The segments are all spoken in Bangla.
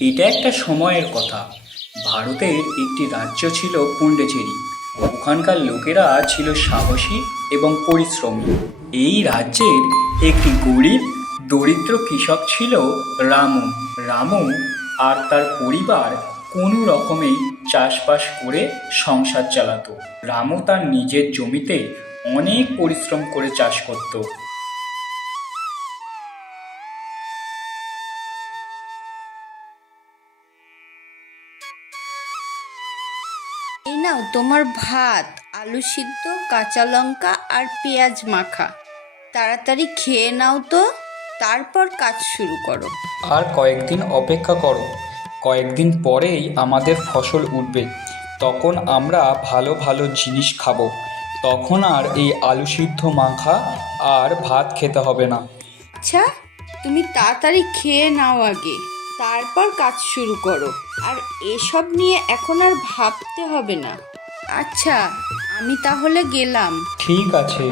এটা একটা সময়ের কথা। ভারতের একটি রাজ্য ছিল পন্ডিচেরি। ওখানকার লোকেরা ছিল সাহসী এবং পরিশ্রমী। এই রাজ্যের একটি গরিব দরিদ্র কৃষক ছিল রামু। রামু আর তার পরিবার কোনো রকমে চাষবাস করে সংসার চালাতো। রামু তার নিজের জমিতে অনেক পরিশ্রম করে চাষ করত। এই নাও তোমার ভাত, আলু সিদ্ধ, কাঁচা লঙ্কা আর পেঁয়াজ মাখা। তাড়াতাড়ি খেয়ে নাও তো, তারপর কাজ শুরু করো। আর কয়েকদিন অপেক্ষা করো, কয়েকদিন পরেই আমাদের ফসল উঠবে। তখন আমরা ভালো ভালো জিনিস খাবো। তখন আর এই আলু সিদ্ধ মাখা আর ভাত খেতে হবে না। আচ্ছা, তুমি তাড়াতাড়ি খেয়ে নাও আগে, তারপর কাজ শুরু করো। আর এসব নিয়ে এখন আর ভাবতে হবে না। আচ্ছা, আমি তাহলে গেলাম। ঠিক আছে।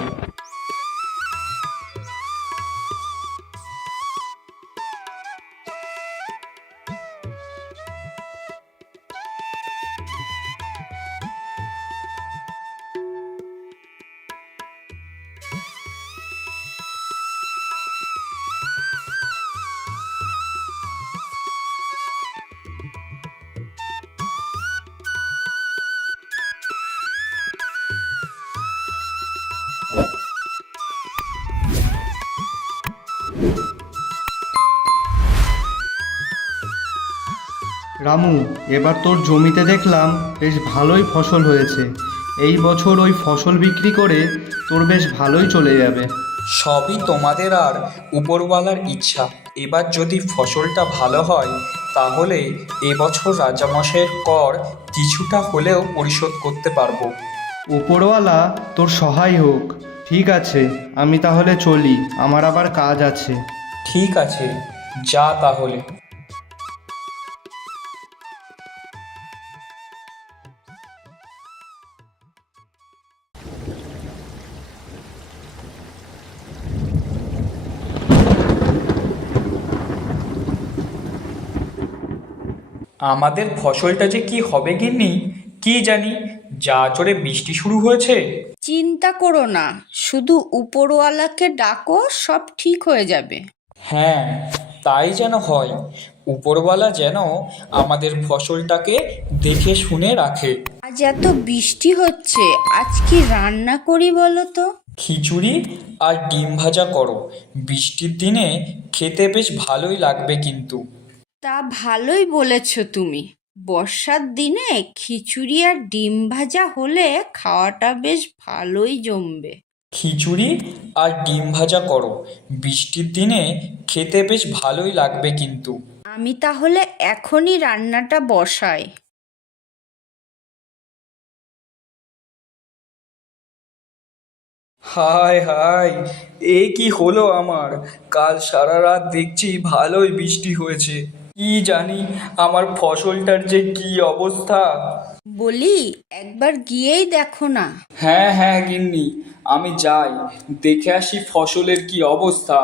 রামু, এবার তোর জমিতে দেখলাম বেশ ভালোই ফসল হয়েছে। এই বছর ওই ফসল বিক্রি করে তোর বেশ ভালোই চলে যাবে। সবই তোমাদের আর উপরওয়ালার ইচ্ছা। এবার যদি ফসলটা ভালো হয় তাহলে এবছর রাজামশাইয়ের কর কিছুটা হলেও পরিশোধ করতে পারবো। উপরওয়ালা তোর সহায় হোক। ঠিক আছে, আমি তাহলে চলি, আমার আবার কাজ আছে। ঠিক আছে, যা তাহলে। আমাদের ফসলটা যে কি হবে গিন্নি, কি জানি, যা জোরে বৃষ্টি শুরু হয়েছে। চিন্তা করো না, শুধু উপরওয়ালাকে ডাকো, সব ঠিক হয়ে যাবে। হ্যাঁ, তাই যেন হয়। উপরওয়ালা যেন আমাদের ফসলটাকে দেখে শুনে রাখে। আজ এত বৃষ্টি হচ্ছে, আজ কি রান্না করি বলো তো? খিচুড়ি আর ডিম ভাজা করো। বৃষ্টির দিনে খেতে বেশ ভালোই লাগবে কিন্তু। তা ভালোই বলেছ তুমি। বর্ষার দিনে খিচুড়ি আর ডিম ভাজা হলে খাওয়াটা বেশ ভালোই জমবে। খিচুড়ি আর ডিম ভাজা করো। বৃষ্টির দিনে খেতে বেশ ভালোই লাগবে কিন্তু। আমি তাহলে এখনই রান্নাটা বসাই। হায় হায়, এ কি হলো আমার! কাল সারা রাত দেখছি ভালোই বৃষ্টি হয়েছে, কি জানি আমার ফসলটার যে কি অবস্থা। বলি, একবার গিয়েই দেখো না। হ্যাঁ হ্যাঁ গিন্নি, আমি যাই, দেখে আসি ফসলের কি অবস্থা।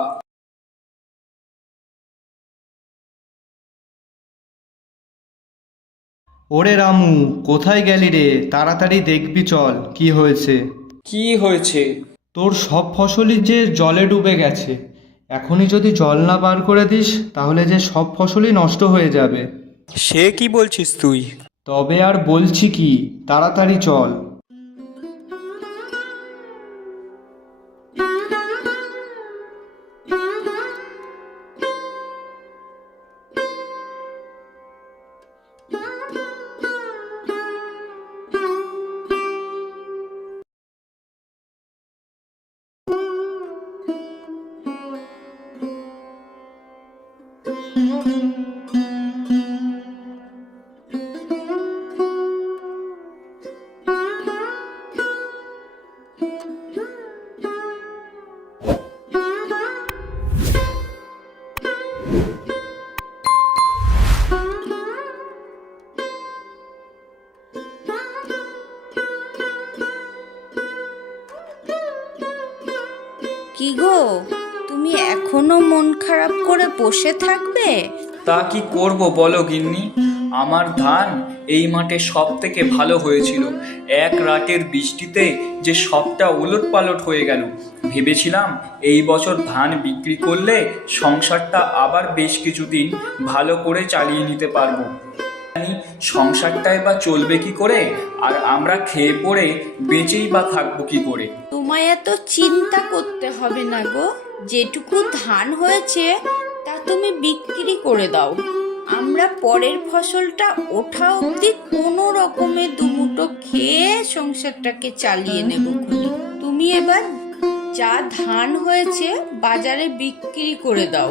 ওরে রামু, কোথায় গেলি রে? তাড়াতাড়ি দেখবি চল, কি হয়েছে। কি হয়েছে? তোর সব ফসলই যে জলে ডুবে গেছে। এখনই যদি জল না বার করে দিস তাহলে যে সব ফসলই নষ্ট হয়ে যাবে। সে কি বলছিস তুই? তবে আর বলছি কি, তাড়াতাড়ি চল। কি গো, তুমি এখনো মন খারাপ করে বসে থাকবে? তা কি করব বলো গিন্নি? আমার ধান এই মাঠে সব থেকে ভালো হয়েছিল। এক রাতের বৃষ্টিতে যে সবটা ওলটপালট হয়ে গেল। ভেবেছিলাম এই বছর ধান বিক্রি করলে সংসারটা আবার বেশ কিছুদিন ভালো করে চালিয়ে নিতে পারবো। জানি সংসারটাই বা চলবে কি করে, আর আমরা খেয়ে পড়ে বেঁচেই বা থাকবো কি করে। তোমায় এত চিন্তা করতে হবে না গো। যেটুকু ধান হয়েছে তা তুমি বিক্রি করে দাও। আমরা পরের ফসলটা ওঠা অবধি কোনো রকমে দুমুঠো খেয়ে সংসারটাকে চালিয়ে নেব খুনি। তুমি এবার যা ধান হয়েছে বাজারে বিক্রি করে দাও,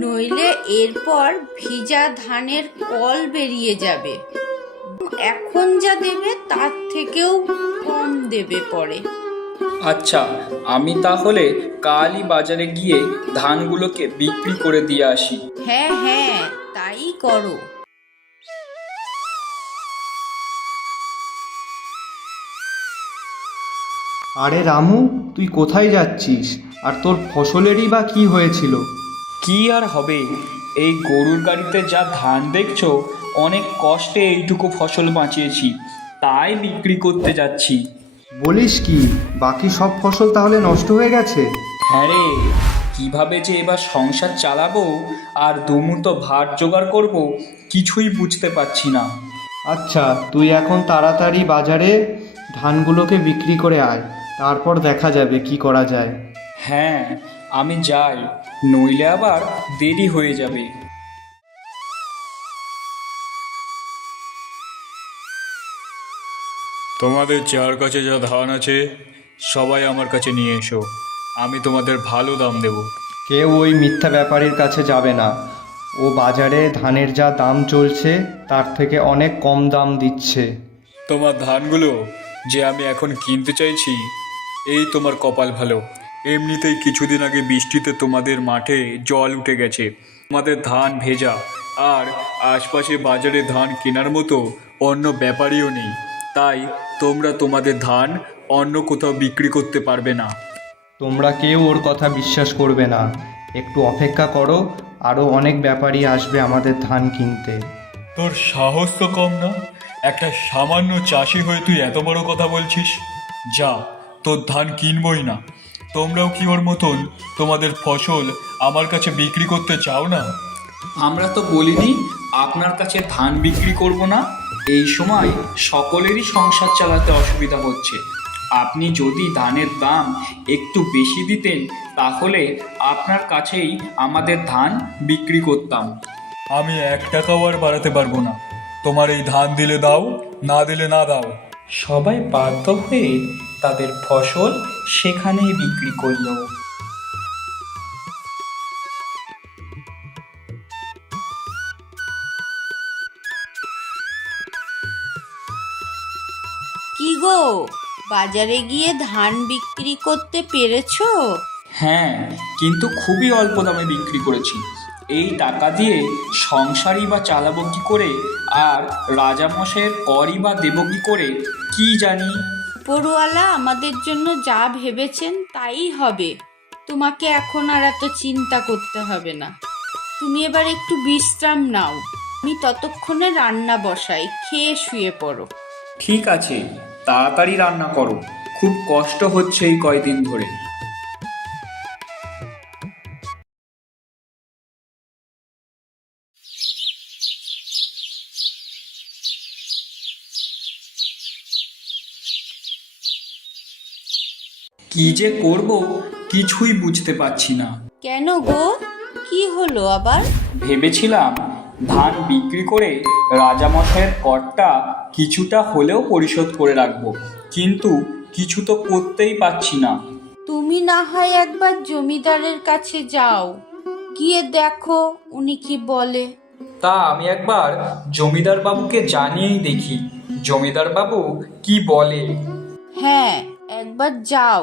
নইলে এরপর ভিজা ধানের কল বেরিয়ে যাবে। এখন যা দেবে তার থেকেও কম দেবে পরে। আচ্ছা, আমি তাহলে কালই বাজারে গিয়ে ধানগুলোকে বিক্রি করে দিয়ে আসি। হ্যাঁ হ্যাঁ, তাই করো। আরে রামু, তুই কোথায় যাচ্ছিস? আর তোর ফসলেরই বা কি হয়েছিল? কি আর হবে, এই গরুর গাড়িতে যা ধান দেখছো, অনেক কষ্টে এইটুকু ফসল বাঁচিয়েছি, তাই বিক্রি করতে যাচ্ছি। বলিস কি, বাকি সব ফসল তাহলে নষ্ট হয়ে গেছে? হ্যাঁ রে, কিভাবে যে এবার সংসার চালাবো আর দুমুঠো ভাত জোগাড় করব কিছুই বুঝতে পারছি না। আচ্ছা, তুই এখন তাড়াতাড়ি বাজারে ধানগুলোকে বিক্রি করে আয়, তারপর দেখা যাবে কি করা যায়। হ্যাঁ, আমি যাই, নইলে আবার দেরি হয়ে যাবে। তোমাদের যার কাছে যা ধান আছে সবাই আমার কাছে নিয়ে এসো, আমি তোমাদের ভালো দাম দেব। কেউ ওই মিথ্যা ব্যাপারীর কাছে যাবে না। ও বাজারে ধানের যা দাম চলছে তার থেকে অনেক কম দাম দিচ্ছে। তোমার ধানগুলো যে আমি এখন কিনতে চাইছি, এই তোমার কপাল ভালো। এমনিতেই কিছুদিন আগে বৃষ্টিতে তোমাদের মাঠে জল উঠে গেছে, তোমাদের ধান ভেজা, আর আশপাশে বাজারে ধান কেনার মতো অন্য ব্যাপারীও নেই, তাই তোমরা তোমাদের ধান অন্য কোথাও বিক্রি করতে পারবে না। তোমরা কেউ ওর কথা বিশ্বাস করবে না। একটু অপেক্ষা করো, আরও অনেক ব্যাপারী আসবে আমাদের ধান কিনতে। তোর সাহস তো কম না, একটা সামান্য চাষি হয়ে তুই এত বড় কথা বলছিস। যা, তোর ধান কিনবই না। তোমরাও কি ওর মতন তোমাদের ফসল আমার কাছে বিক্রি করতে চাও না? আমরা তো বলিনি আপনার কাছে ধান বিক্রি করব না। এই সময় সকলেরই সংসার চালাতে অসুবিধা হচ্ছে। আপনি যদি ধানের দাম একটু বেশি দিতেন তাহলে আপনার কাছেই আমাদের ধান বিক্রি করতাম। আমি 1 টাকাও আর বাড়াতে পারবো না। তোমার এই ধান দিলে দাও, না দিলে না দাও। সবাই বাধ্য হয়ে তাদের ফসল সেখানেই বিক্রি করলো। কি গো, বাজারে গিয়ে ধান বিক্রি করতে পেরেছো? হ্যাঁ, কিন্তু খুবই অল্প দামে বিক্রি করেছি। এই টাকা দিয়ে সংসারই বা চালাবো কি করে, আর রাজামশাইয়ের করই বা দেবো কি করে, কি জানি। উপরওয়ালা আমাদের জন্য যা ভেবেছেন তাই হবে। তোমাকে এখন আর এত চিন্তা করতে হবে না। তুমি এবার একটু বিশ্রাম নাও, আমি ততক্ষণে রান্না বসাই, খেয়ে শুয়ে পড়ো। ঠিক আছে, তাড়াতাড়ি রান্না করো, খুব কষ্ট হচ্ছে এই কয়দিন ধরে। কি যে করব কিছুই বুঝতে পারছি না। কেন গো, কি হলো আবার? ভেবেছিলাম ধান বিক্রি করে রাজামশাইয়ের করটা কিছুটা হলেও পরিশোধ করে রাখবো, কিন্তু কিছু তো করতেই পারছি না। তুমি না হয় একবার জমিদারের কাছে যাও, গিয়ে দেখো উনি কি বলে। তা আমি একবার জমিদার বাবুকে জানিয়েই দেখি, জমিদার বাবু কি বলে। হ্যাঁ, একবার যাও,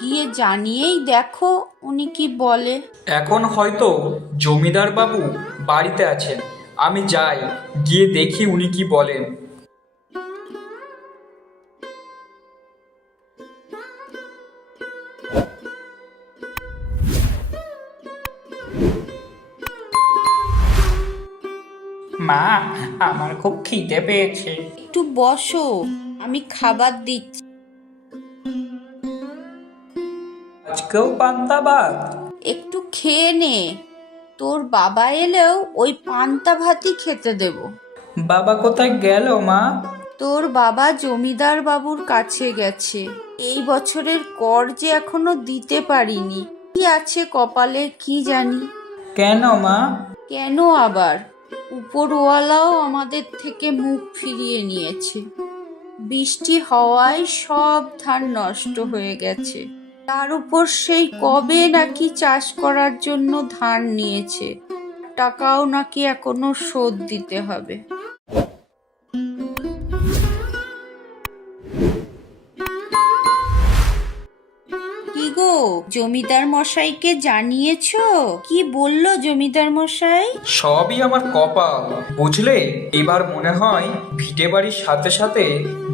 গিয়ে জানিয়েই দেখো উনি কি বলে। এখন হয়তো জমিদার বাবু বাড়িতে আছেন, আমি যাই, গিয়ে দেখি উনি কি বলেন। মা, আমার খুব খিদে পেয়েছে। একটু বসো, আমি খাবার দিচ্ছি। আজকেও পান্তা ভাত? একটু খেয়ে নে, তোর বাবা এলেও ওই পান্তা ভাতই খেতে দেব। বাবা কোথায় গেল মা? তোর বাবা জমিদার বাবুর কাছে গেছে। এই বছরের কর যে এখনো দিতে পারিনি, কি আছে কপালে কি জানি। কেন মা? কেন আবার, উপরওয়ালাও আমাদের থেকে মুখ ফিরিয়ে নিয়েছে। বৃষ্টি হওয়ায় সব ধান নষ্ট হয়ে গেছে। তার উপর সেই কবে নাকি চাষ করার জন্য ধান নিয়েছে, টাকাও নাকি এখনো শোধ দিতে হবে। কি গো, জমিদার মশাইকে জানিয়েছো? কি বললো জমিদার মশাই? সবই আমার কপাল, বুঝলে। এবার মনে হয় ভিটে বাড়ির সাথে সাথে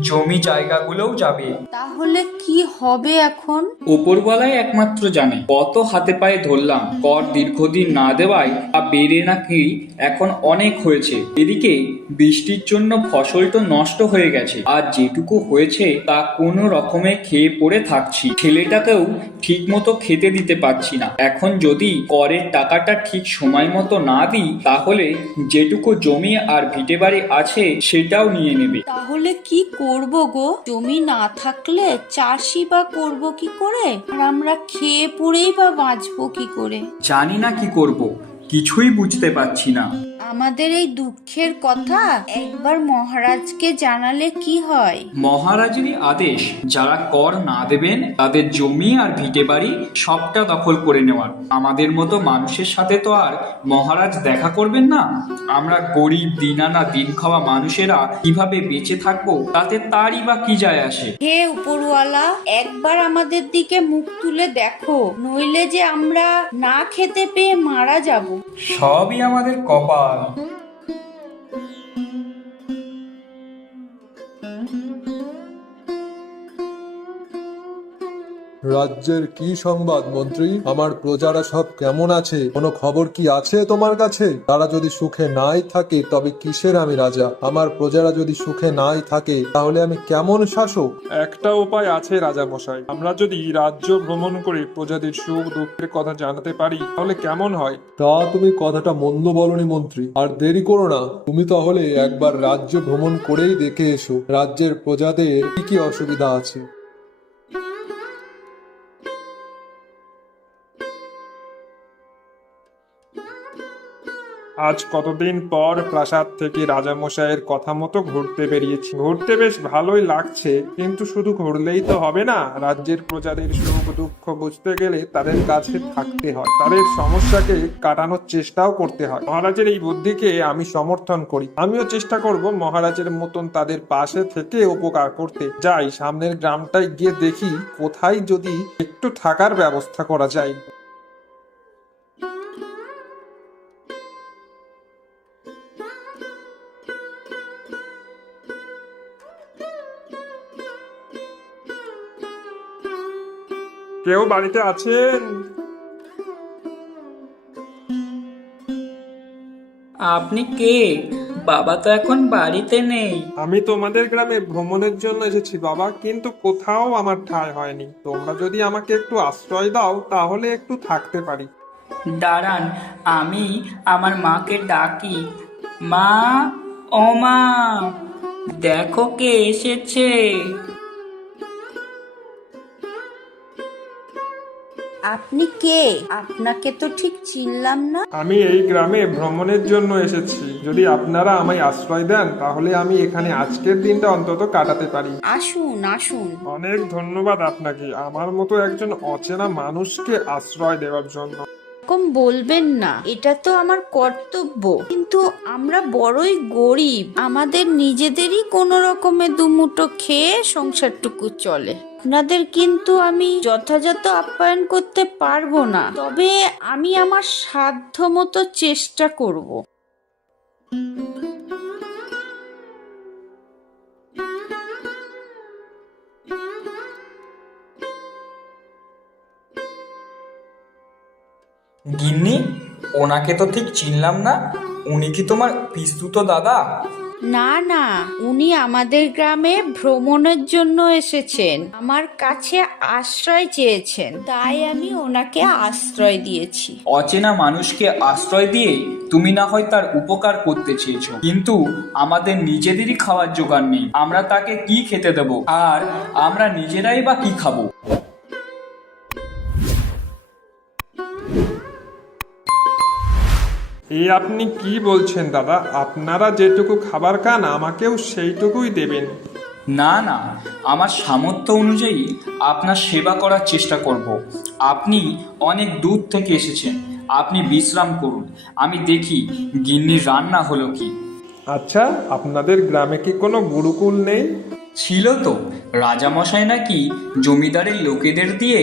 জমি জায়গাগুলোও যাবে। তাহলে কি হবে এখন? ওপরওয়ালাই একমাত্র জানে। কত হাতে পায়ে ধরলাম, কর দীর্ঘদিন না দেওয়ায় তা বেড়ে নাকি এখন অনেক হয়েছে। এদিকে বৃষ্টির জন্য ফসল তো নষ্ট হয়ে গেছে, আর যেটুকু হয়েছে তা কোনো রকমে খেয়ে পড়ে থাকছি। ছেলেটাকেও ঠিক মতো খেতে দিতে পারছি না। এখন যদি করের টাকাটা ঠিক সময় মতো না দিই, তাহলে যেটুকু জমি আর ভিটে বাড়ি আছে সেটাও নিয়ে নেবে। তাহলে কি করব গো? জমি না থাকলে চাষই বা করব কি করে, আর আমরা খেয়ে পড়েই বা বাঁচবো কি করে? জানি না কি করব, কিছুই বুঝতে পারছি না। আমাদের এই দুঃখের কথা একবার মহারাজকে জানালে কি হয়? মহারাজেরই আদেশ, যারা কর না দেবেন তাদের জমি আর ভিটে বাড়ি সবটা দখল করে নেওয়ার। আমাদের মতো মানুষের সাথে তো আর মহারাজ দেখা করবেন না। আমরা গরিব দিন আনা দিন খাওয়া মানুষেরা কিভাবে বেঁচে থাকবো তাতে তারই বা কি যায় আসে। হে উপরওয়ালা, একবার আমাদের দিকে মুখ তুলে দেখো, নইলে যে আমরা না খেতে পেয়ে মারা যাব। সবই আমাদের কপাল। রাজ্যের কি সংবাদ মন্ত্রী? আমার প্রজারা সব কেমন আছে? কোনো খবর কি আছে তোমার কাছে? তারা যদি সুখে নাই থাকে তবে কিসের আমি রাজা? আমার প্রজারা যদি সুখে নাই থাকে তাহলে আমি কেমন শাসক? একটা উপায় আছে রাজা মশাই, আমরা যদি রাজ্য ভ্রমণ করে প্রজাদের সুখ দুঃখের কথা জানাতে পারি তাহলে কেমন হয়? তা তুমি কথাটা মন্দ বলনি মন্ত্রী। আর দেরি করো না, তুমি তাহলে একবার রাজ্য ভ্রমণ করেই দেখে এসো রাজ্যের প্রজাদের কি কি অসুবিধা আছে। আজ কতদিন পর প্রাসাদ থেকে রাজামশাইয়ের কথা মতো ঘুরতে বেরিয়েছি। ঘুরতে বেশ ভালোই লাগছে, কিন্তু শুধু ঘুরলেই তো হবে না। রাজ্যের প্রজাদের সুখ দুঃখ বুঝতে গেলে তাদের কাছে থাকতে হয়, তাদের সমস্যাকে কাটানোর চেষ্টাও করতে হয়। মহারাজের এই বুদ্ধিকে আমি সমর্থন করি। আমিও চেষ্টা করব মহারাজের মতন তাদের পাশে থেকে উপকার করতে। যাই, সামনের গ্রামটায় গিয়ে দেখি কোথায় যদি একটু থাকার ব্যবস্থা করা যায়। কেউ বাড়িতে আছেন? আপনি কে? বাবা তো এখন বাড়িতে নেই। আমি তোমাদের গ্রামে ভ্রমণের জন্য এসেছি বাবা, কিন্তু কোথাও আমার ঠাঁই হয়নি। তোমরা যদি আমাকে একটু আশ্রয় দাও তাহলে একটু থাকতে পারি। দাঁড়ান, আমি আমার মাকে ডাকি। মা, ও মা, দেখো কে এসেছে। আপনি কে? আপনাকে তো ঠিক চিনলাম না। আমি এই গ্রামে ভ্রমণের জন্য এসেছি। যদি আপনারা আমায় আশ্রয় দেন তাহলে আমি এখানে আজকের দিনটা অন্তত কাটাতে পারি। আসুন আসুন। অনেক ধন্যবাদ আপনাকে আমার মতো একজন অচেনা মানুষকে আশ্রয় দেওয়ার জন্য। এরকম বলবেন না, এটা তো আমার কর্তব্য। কিন্তু আমরা বড়ই গরিব, আমাদের নিজেদেরই কোনো রকমে দুমুঠো খেয়ে সংসারটুকু চলে। আপনাদের কিন্তু আমি যথাযথ আপ্যায়ন করতে পারবো না, তবে আমি আমার সাধ্য মতো চেষ্টা করব। গিন্নি, ওনাকে তো ঠিক চিনলাম না। উনি কি তোমার পিস্তুত দাদা? না না, উনি আমাদের গ্রামে ভ্রমণের জন্য এসেছেন, আমার কাছে আশ্রয় চেয়েছেন, তাই আমি ওনাকে আশ্রয় দিয়েছি। অচেনা মানুষকে আশ্রয় দিয়ে তুমি না হয় তার উপকার করতে চেয়েছো, কিন্তু আমাদের নিজেদেরই খাওয়ার জোগাড় নেই, আমরা তাকে কি খেতে দেব? আর আমরা নিজেরাই বা কি খাবো? এই আপনি কি বলছেন দাদা? আপনারা যেটুকু খাবার খান আমাকেও সেইটুকুই দেবেন। না না, আমার সামর্থ্য অনুযায়ী আপনার সেবা করার চেষ্টা করব। আপনি অনেক দূর থেকে এসেছেন, আপনি বিশ্রাম করুন, আমি দেখি গিন্নির রান্না হলো কি। আচ্ছা, আপনাদের গ্রামে কি কোনো গুরুকুল নেই? ছিল তো, রাজামশাই নাকি জমিদারের লোকেদের দিয়ে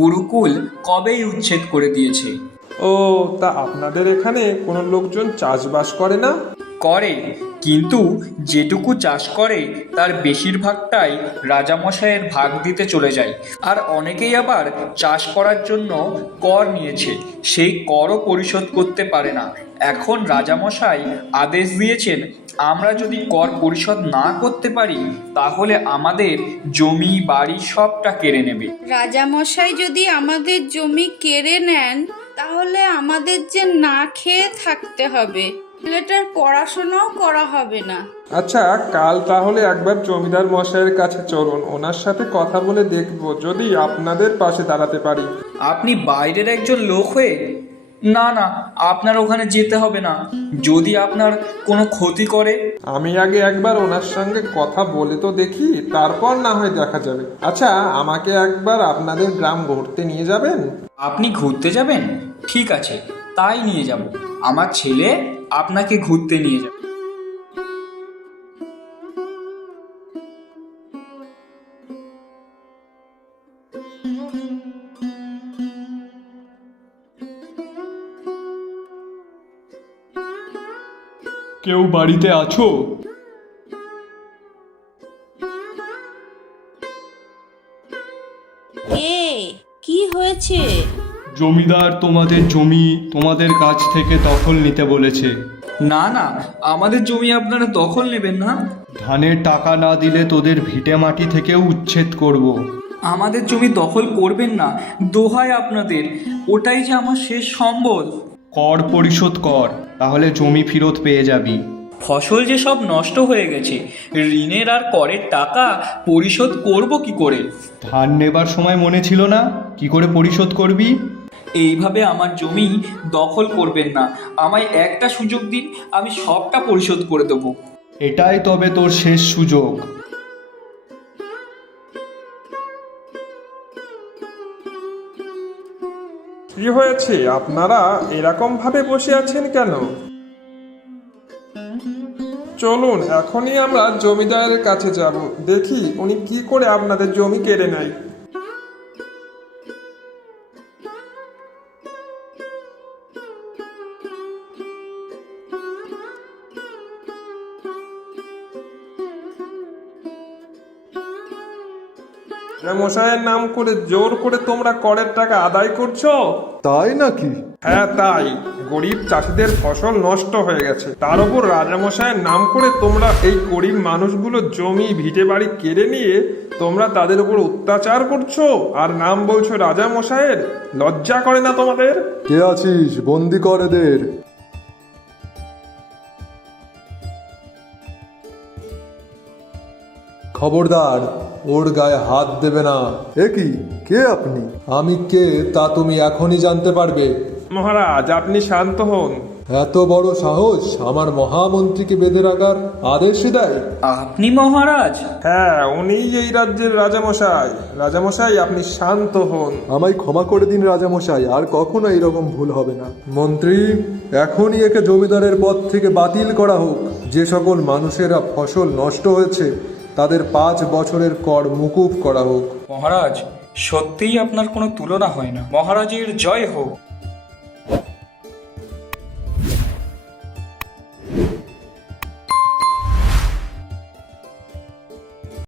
গুরুকুল কবেই উচ্ছেদ করে দিয়েছে। ও, তা আপনাদের এখানে কোনো লোকজন চাষবাস করে না? করে, কিন্তু যেটুকু চাষ করে তার বেশিরভাগটাই রাজামশাইয়ের ভাগ দিতে চলে যায়। আর অনেকেই আবার চাষ করার জন্য কর নিয়েছে, সেই করও পরিশোধ করতে পারে না। এখন রাজামশাই আদেশ দিয়েছেন, আমরা যদি কর পরিশোধ না করতে পারি তাহলে আমাদের জমি বাড়ি সবটা কেড়ে নেবে। রাজামশাই যদি আমাদের জমি কেড়ে নেন তাহলে আমাদের যে না খেয়ে থাকতে হবে, ছেলেটার পড়াশোনাও করা হবে না। আচ্ছা, কাল তাহলে একবার জমিদার মশাইয়ের কাছে চলুন, ওনার সাথে কথা বলে দেখব যদি আপনাদের পাশে দাঁড়াতে পারি। আপনি বাইরের একজন লোক হয়ে? না না, আপনার ওখানে যেতে হবে না, যদি আপনার কোনো ক্ষতি করে। আমি আগে একবার ওনার সঙ্গে কথা বলে তো দেখি, তারপর না হয় দেখা যাবে। আচ্ছা, আমাকে একবার আপনাদের গ্রাম ঘুরতে নিয়ে যাবেন? আপনি ঘুরতে যাবেন? ঠিক আছে, তাই নিয়ে যাব। আমার ছেলে আপনাকে ঘুরতে নিয়ে যাবে। কেউ বাড়িতে আছো? কি হয়েছে? জমিদার তোমাদের জমি তোমাদের কাছ থেকে দখল নিতে বলেছে। না না, আমাদের জমি আপনারা দখল নেবেন না। ধানের টাকা না দিলে তোদের ভিটে মাটি থেকেও উচ্ছেদ করব। আমাদের জমি দখল করবেন না, দোহাই আপনাদের, ওটাই যে আমার শেষ সম্বল। কর পরিশোধ কর, তাহলে জমি ফেরত পেয়ে যাবি। ফসল যে সব নষ্ট হয়ে গেছে, ঋণের আর করের টাকা পরিশোধ করব কি করে? ধান নেবার সময় মনে ছিল না? কি করে পরিশোধ করবি? এইভাবে আমার জমি দখল করবেন না, আমায় একটা সুযোগ দিন, আমি সবটা পরিশোধ করে দেবো। এটাই তবে তোর শেষ সুযোগ। কি হয়েছে? আপনারা এরকম ভাবে বসে আছেন কেন? চলুন, এখনই আমরা জমিদারের কাছে যাব, দেখি উনি কি করে আপনাদের জমি কেড়ে নেয়। মশাইয়ের নাম করে জোর করে তোমরা করের টাকা আদায় করছো? তাই নাকি? হ্যাঁ তাই, গরিব চাষিদের ফসল নষ্ট হয়ে গেছে, তার উপর রাজামশাইয়ের নাম করে তোমরা এই গরিব মানুষগুলো জমি ভিটে বাড়ি কেড়ে নিয়ে তোমরা তাদের উপর অত্যাচার করছো, আর নাম বলছো রাজামশাইয়ের। লজ্জা করে না তোমাদের? কে আছিস? বন্দি কর এদের। খবরদার, ওর গায়ে হাত দেবে না। এ কি? কে আপনি? আমি কে তা তুমি এখনই জানতে পারবে। মহারাজ, আপনি শান্ত হন। এত বড় সাহস আমার মহামন্ত্রীকে বেঁধে রাখার আদেশ দেয়? আপনি মহারাজ? হ্যাঁ, উনিই এই রাজ্যের রাজামশাই। রাজামশাই, আপনি শান্ত হন। আমায় ক্ষমা করে দিন রাজামশাই, আর কখনো এরকম ভুল হবে না। মন্ত্রী, এখনই একে জমিদারের পদ থেকে বাতিল করা হোক। যে সকল মানুষেরা ফসল নষ্ট হয়েছে তাদের 5 বছরের কর মুকুব করা হোক। মহারাজ, সত্যিই আপনার কোনো তুলনা হয় না। মহারাজের জয় হোক।